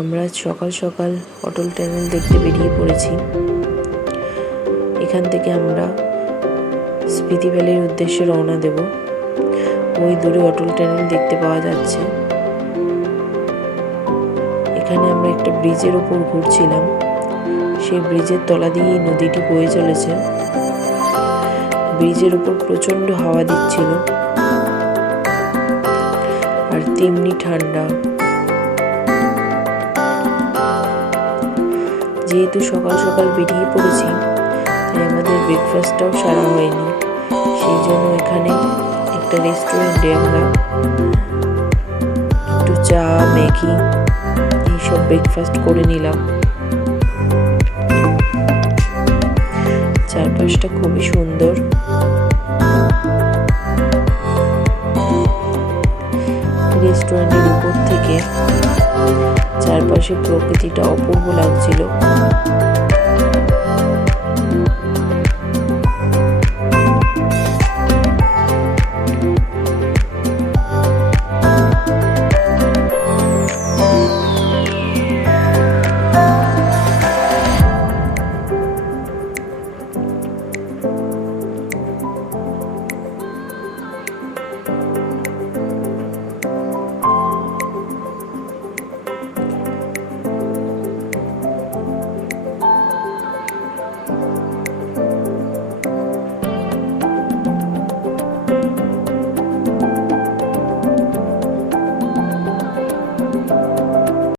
আমরা সকাল সকাল অটল টানেল দেখতে বেরিয়ে পড়েছি। এখান থেকে আমরা স্পিতি ভ্যালির উদ্দেশ্যে রওনা দেব। ওই দূরে অটল টানেল দেখতে পাওয়া যাচ্ছে। এখানে আমরা একটা ব্রিজের উপর ঘুরছিলাম। সেই ব্রিজের তলা দিয়েই নদীটি বয়ে চলেছে। ব্রিজের উপর প্রচন্ড হাওয়া দিচ্ছিল আর তেমনি ঠান্ডা। যেহেতু সকাল সকাল বেরিয়ে পড়েছি, তাই আমাদের ব্রেকফাস্টটাও সারা হয়নি। সেই জন্য এখানে একটা রেস্টুরেন্টে আমরা একটু চা, ম্যাগি এইসব ব্রেকফাস্ট করে নিলাম। চারপাশটা খুবই সুন্দর। রেস্টুরেন্টের উপর থেকে চারপাশে প্রকৃতিটা অপূর্ব লাগছিল।